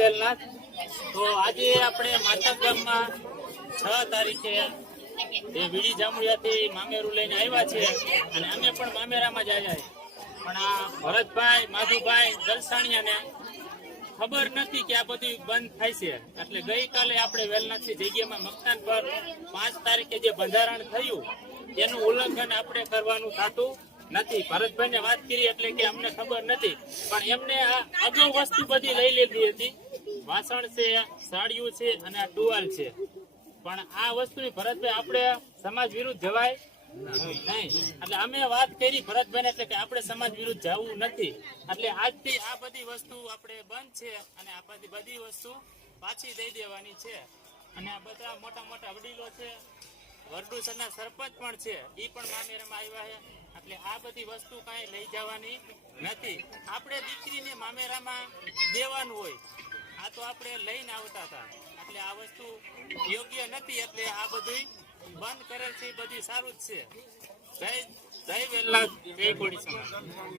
વેલનાથ। તો આજે આપણે માતા ગામમાં 6 તારીખે એ વીડી જામુડિયાથી મામેરું લઈને આવ્યા છે અને અમે પણ મામેરામાં જ આવ્યા છે। પણ આ ભરતભાઈ માધુભાઈ ગલસાણિયાને ખબર નથી કે આ બધું બંધ થાય છે, એટલે ગઈકાલે આપણે વેલનાથની જગ્યામાં મકાન પર 5 તારીખે જે બંધારણ થયું એનું ઉલ્લંઘન આપણે કરવાનું થતું નથી। ભરતભાઈને વાત કરી એટલે કે અમને ખબર નથી, પણ એમને આ અગાઉ વસ્તુ બધી લઈ લીધી હતી। વાસણ છે, સાડિયું છે અને આ ટુવાલ છે, પણ આ વસ્તુ ભરતભાઈ આપણે સમાજ વિરુદ્ધ જવાય નહીં। એટલે અમે વાત કરી ભરતભાઈને એટલે કે આપણે સમાજ વિરુદ્ધ જવું નથી, એટલે આજથી આ બધી વસ્તુ આપણે બંધ છે અને આ બધી વસ્તુ પાછી દઈ દેવાની છે। અને આ બધા મોટા મોટા વડીલો છે, વરડુસરના સરપંચ પણ છે, એ પણ મામેરામાં આવ્યા છે, એટલે આ બધી વસ્તુ કાંઈ લઈ જવાની નથી। આપણે દીકરીને મામેરામાં દેવાનું હોય, આ તો આપણે લઈને આવતા હતા, એટલે આ વસ્તુ યોગ્ય નથી, એટલે આ બધું બંધ કરેલ છે, એ બધું સારું જ છે। જય વેલનાથ, જય કોળી સમાજ।